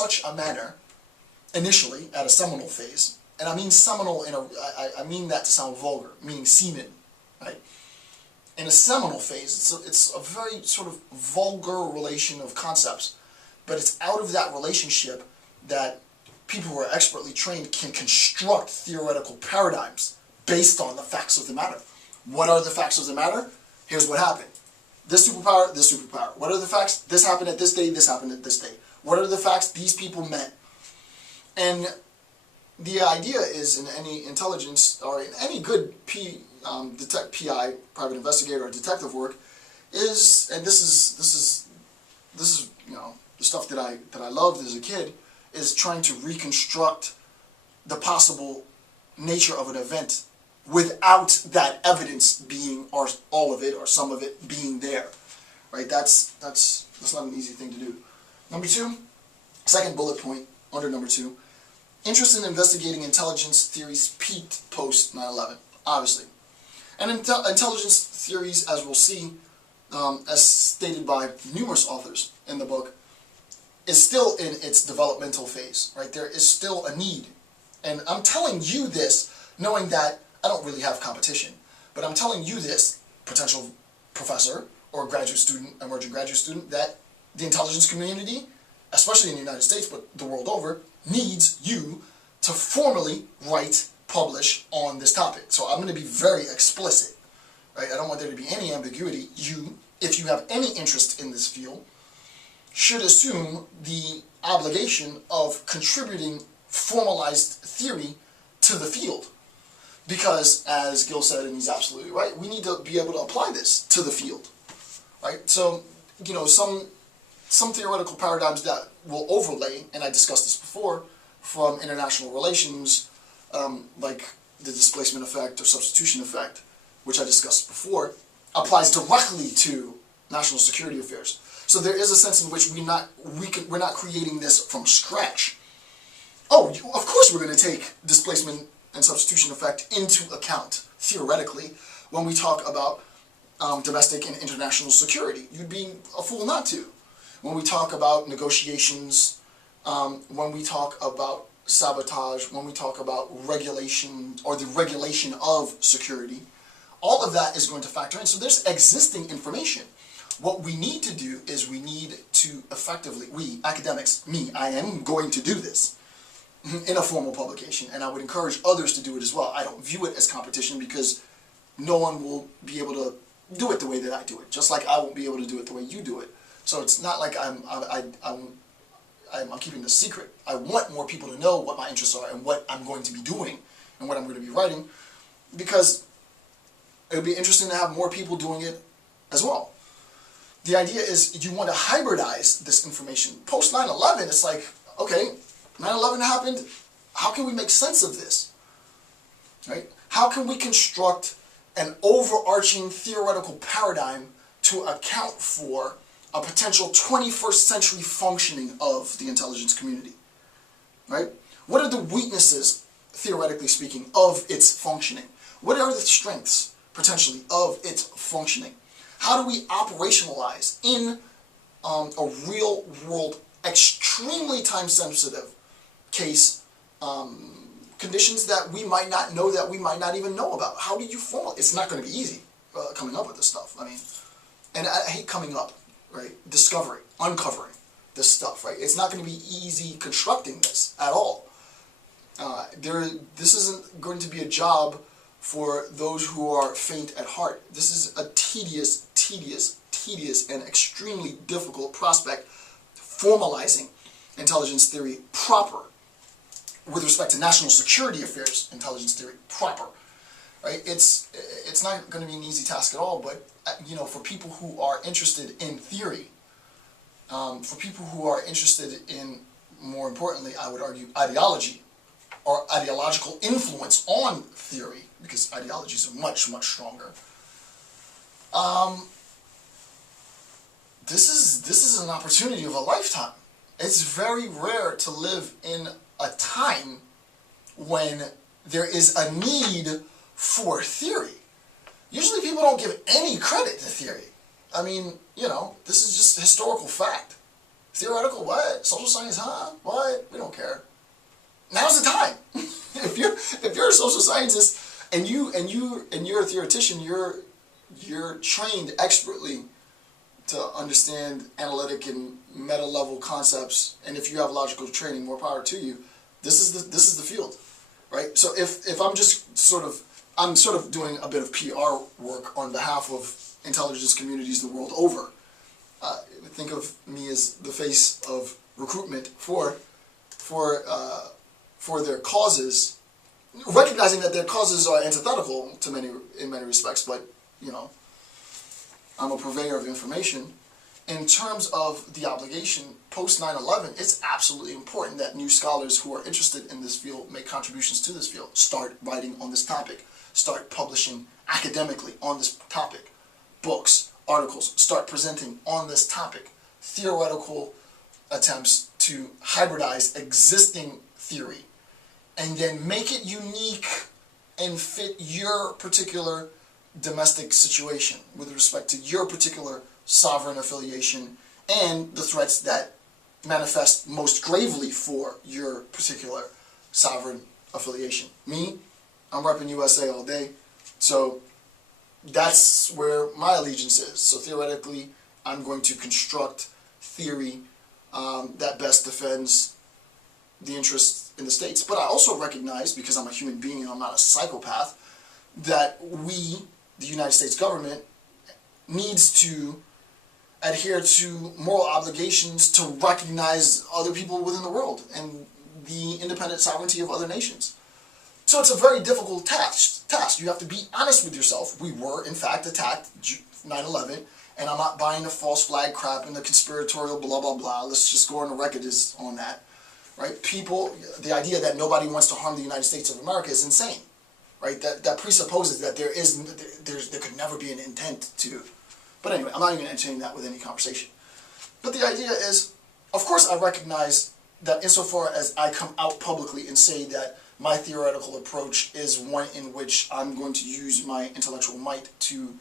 such a manner, initially, at a seminal phase, and I mean seminal I mean that to sound vulgar, meaning semen, right? In a seminal phase, it's a very sort of vulgar relation of concepts, but it's out of that relationship that people who are expertly trained can construct theoretical paradigms based on the facts of the matter. What are the facts of the matter? Here's what happened. This superpower, this superpower. What are the facts? This happened at this day, this happened at this day. What are the facts? These people met. And the idea is in any intelligence, or in any good PI, private investigator, or detective work, is, and this is you know, the stuff that I loved as a kid, is trying to reconstruct the possible nature of an event without that evidence being, or all of it, or some of it being there, right? That's not an easy thing to do. Number two, second bullet point under number 2, interest in investigating intelligence theories peaked post 9/11, obviously. And intelligence theories, as we'll see, as stated by numerous authors in the book, is still in its developmental phase, right? There is still a need. And I'm telling you this knowing that I don't really have competition, but I'm telling you this, potential professor or graduate student, emerging graduate student, that the intelligence community, especially in the United States, but the world over, needs you to formally write, publish on this topic. So I'm going to be very explicit, right? I don't want there to be any ambiguity. You, if you have any interest in this field, should assume the obligation of contributing formalized theory to the field. Because, as Gil said, and he's absolutely right, we need to be able to apply this to the field, right? So, you know, some theoretical paradigms that will overlay, and I discussed this before, from international relations, like the displacement effect or substitution effect, which I discussed before, applies directly to national security affairs. So there is a sense in which we're not creating this from scratch. Oh, of course we're going to take displacement and substitution effect into account, theoretically, when we talk about domestic and international security. You'd be a fool not to. When we talk about negotiations, when we talk about sabotage, when we talk about regulation, or the regulation of security, all of that is going to factor in. So there's existing information. What we need to do is we need to effectively, we, academics, me, I am going to do this in a formal publication, and I would encourage others to do it as well. I don't view it as competition because no one will be able to do it the way that I do it, just like I won't be able to do it the way you do it. So it's not like I'm keeping this secret. I want more people to know what my interests are and what I'm going to be doing and what I'm going to be writing, because it would be interesting to have more people doing it as well. The idea is you want to hybridize this information. Post 9/11, it's like, okay, 9/11 happened, how can we make sense of this? Right? How can we construct an overarching theoretical paradigm to account for a potential 21st century functioning of the intelligence community? Right? What are the weaknesses, theoretically speaking, of its functioning? What are the strengths, potentially, of its functioning? How do we operationalize in a real-world, extremely time-sensitive case, conditions that we might not know, that we might not even know about? How do you form it? It's not going to be easy coming up with this stuff. I mean, and I hate coming up, right? Discovering, uncovering this stuff, right? It's not going to be easy constructing this at all. This isn't going to be a job for those who are faint at heart. This is a tedious, and extremely difficult prospect, formalizing intelligence theory proper with respect to national security affairs, intelligence theory proper, right? It's not going to be an easy task at all, but you know, for people who are interested in theory, for people who are interested in, more importantly, I would argue, ideology or ideological influence on theory, because ideologies are much, much stronger. This is an opportunity of a lifetime. It's very rare to live in a time when there is a need for theory. Usually people don't give any credit to theory. I mean, you know, this is just historical fact. Theoretical, what? Social science, huh? What? We don't care. Now's the time. if you're a social scientist and you're a theoretician, you're trained expertly to understand analytic and meta level concepts, and if you have logical training, more power to you. This is the field, right? So if I'm just sort of doing a bit of PR work on behalf of intelligence communities the world over. Think of me as the face of recruitment for their causes, recognizing that their causes are antithetical to in many respects, but you know, I'm a purveyor of information. In terms of the obligation post 9/11, it's absolutely important that new scholars who are interested in this field make contributions to this field, start writing on this topic, start publishing academically on this topic, books, articles, start presenting on this topic, theoretical attempts to hybridize existing theory, and then make it unique and fit your particular domestic situation with respect to your particular sovereign affiliation and the threats that manifest most gravely for your particular sovereign affiliation. Me, I'm repping USA all day, so that's where my allegiance is. So theoretically, I'm going to construct theory that best defends the interests in the states. But I also recognize, because I'm a human being and I'm not a psychopath, that we, the United States government, needs to adhere to moral obligations to recognize other people within the world and the independent sovereignty of other nations. So it's a very difficult task. You have to be honest with yourself. We were, in fact, attacked 9/11, and I'm not buying the false flag crap and the conspiratorial blah, blah, blah. Let's just go on the record on that. Right? People, the idea that nobody wants to harm the United States of America is insane. Right? That presupposes that there could never be an intent to. But anyway, I'm not even entertaining that with any conversation. But the idea is, of course I recognize that insofar as I come out publicly and say that my theoretical approach is one in which I'm going to use my intellectual might to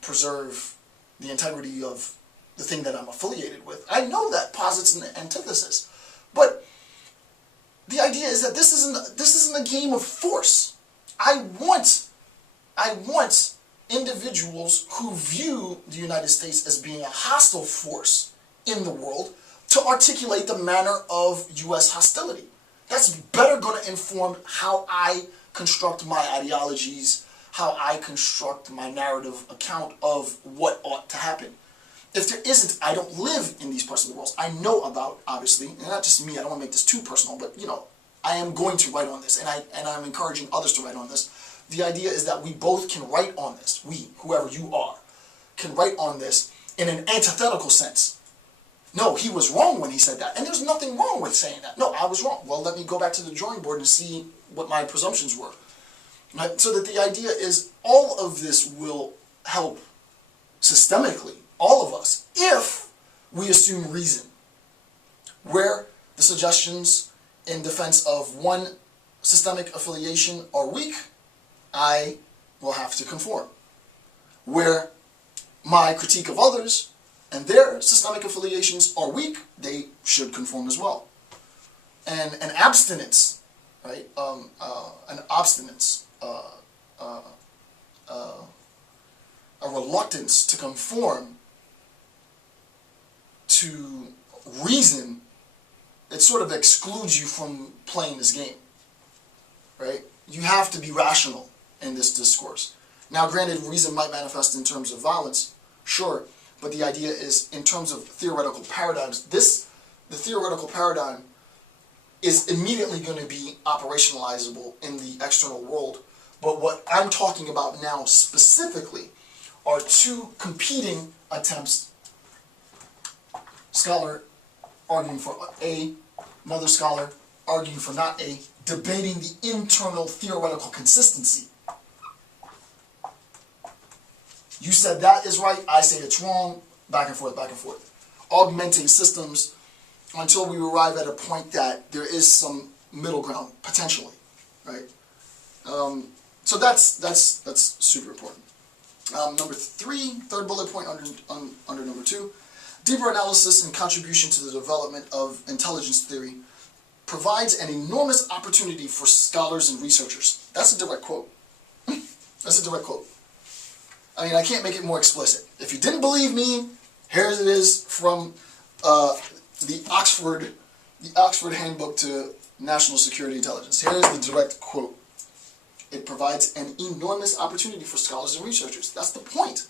preserve the integrity of the thing that I'm affiliated with. I know that posits an antithesis. But the idea is that this isn't a game of force. I want individuals who view the United States as being a hostile force in the world to articulate the manner of U.S. hostility. That's better going to inform how I construct my ideologies, how I construct my narrative account of what ought to happen. If there isn't, I don't live in these parts of the world. I know about, obviously, and not just me, I don't want to make this too personal, but, you know, I am going to write on this, and I'm encouraging others to write on this. The idea is that we both can write on this, we, whoever you are, can write on this in an antithetical sense. No, he was wrong when he said that, and there's nothing wrong with saying that. No, I was wrong. Well, let me go back to the drawing board and see what my presumptions were. Right? So that the idea is all of this will help systemically, all of us, if we assume reason. Where the suggestions in defense of one systemic affiliation are weak, I will have to conform. Where my critique of others and their systemic affiliations are weak, they should conform as well. And an abstinence, right? An obstinance, a reluctance to conform to reason, it sort of excludes you from playing this game, right? You have to be rational in this discourse. Now, granted, reason might manifest in terms of violence, sure, but the idea is in terms of theoretical paradigms. The theoretical paradigm is immediately going to be operationalizable in the external world, but what I'm talking about now specifically are two competing attempts. Scholar arguing for A, another scholar arguing for not A, debating the internal theoretical consistency. You said that is right, I say it's wrong, back and forth, back and forth. Augmenting systems until we arrive at a point that there is some middle ground, potentially, right? So that's super important. Number three, third bullet point under number two, Deeper analysis and contribution to the development of intelligence theory provides an enormous opportunity for scholars and researchers. That's a direct quote. That's a direct quote. I mean, I can't make it more explicit. If you didn't believe me, here it is from the Oxford Handbook to National Security Intelligence. Here is the direct quote. It provides an enormous opportunity for scholars and researchers. That's the point.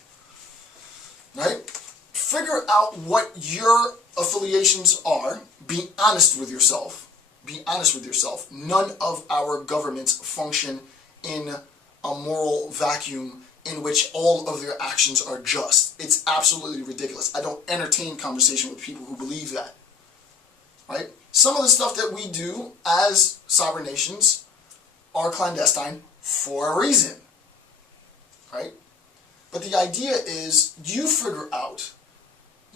Right? Figure out what your affiliations are. Be honest with yourself. Be honest with yourself. None of our governments function in a moral vacuum in which all of their actions are just. It's absolutely ridiculous. I don't entertain conversation with people who believe that. Right? Some of the stuff that we do as sovereign nations are clandestine for a reason. Right? But the idea is you figure out,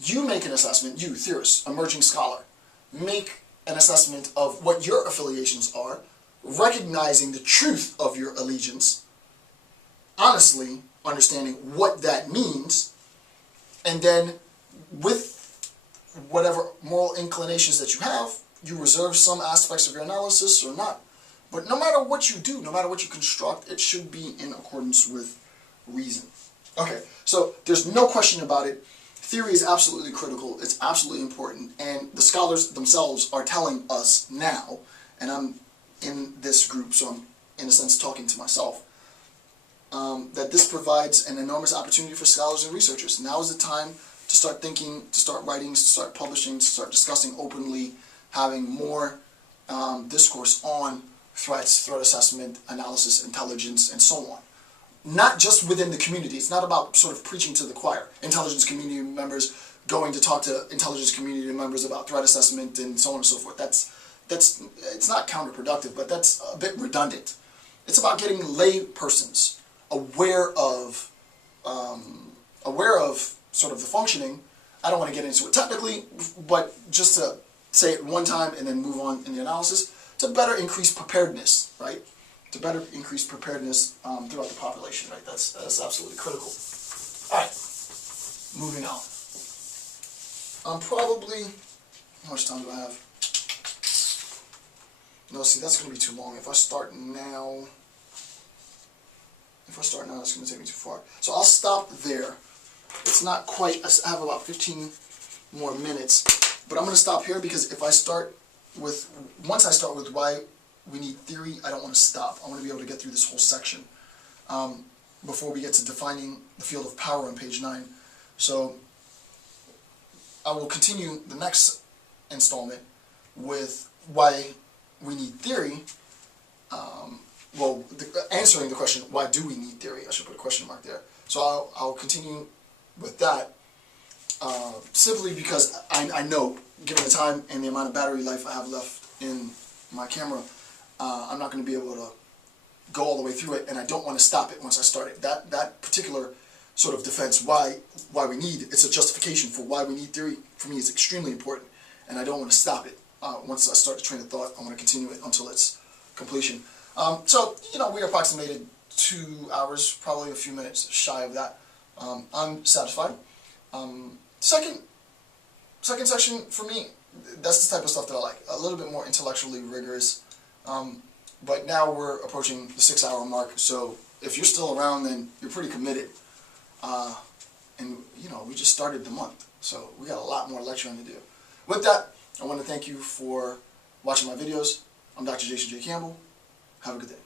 you make an assessment, you, theorist, emerging scholar, make an assessment of what your affiliations are, recognizing the truth of your allegiance, honestly understanding what that means, and then with whatever moral inclinations that you have, you reserve some aspects of your analysis or not. But no matter what you do, no matter what you construct, it should be in accordance with reason. Okay, so there's no question about it. Theory is absolutely critical. It's absolutely important. And the scholars themselves are telling us now, and I'm in this group, so I'm in a sense talking to myself, that this provides an enormous opportunity for scholars and researchers. Now is the time to start thinking, to start writing, to start publishing, to start discussing openly, having more discourse on threats, threat assessment, analysis, intelligence, and so on. Not just within the community. It's not about sort of preaching to the choir. Intelligence community members going to talk to intelligence community members about threat assessment and so on and so forth. It's not counterproductive, but that's a bit redundant. It's about getting lay persons aware of sort of the functioning. I don't want to get into it technically, but just to say it one time and then move on in the analysis, to better increase preparedness, right? To better increase preparedness throughout the population, right? That's absolutely critical. All right, moving on. Probably, how much time do I have? No, see, that's going to be too long. If I start now, that's going to take me too far. So I'll stop there. It's not quite, I have about 15 more minutes, but I'm going to stop here because if I start with, once I start with why we need theory, I don't want to stop. I want to be able to get through this whole section before we get to defining the field of power on page 9. So I will continue the next installment with why we need theory. Answering the question, why do we need theory? I should put a question mark there. So I'll continue with that simply because I know, given the time and the amount of battery life I have left in my camera, I'm not going to be able to go all the way through it, and I don't want to stop it once I start it. That particular sort of defense, why we need, it's a justification for why we need theory, for me is extremely important, and I don't want to stop it. Once I start the train of thought, I want to continue it until its completion. So, we approximated 2 hours, probably a few minutes shy of that. I'm satisfied. Second section, for me, that's the type of stuff that I like. A little bit more intellectually rigorous. But now we're approaching the 6-hour mark, so if you're still around, then you're pretty committed. And, we just started the month, so we got a lot more lecturing to do. With that, I want to thank you for watching my videos. I'm Dr. Jason J. Campbell. Have a good day.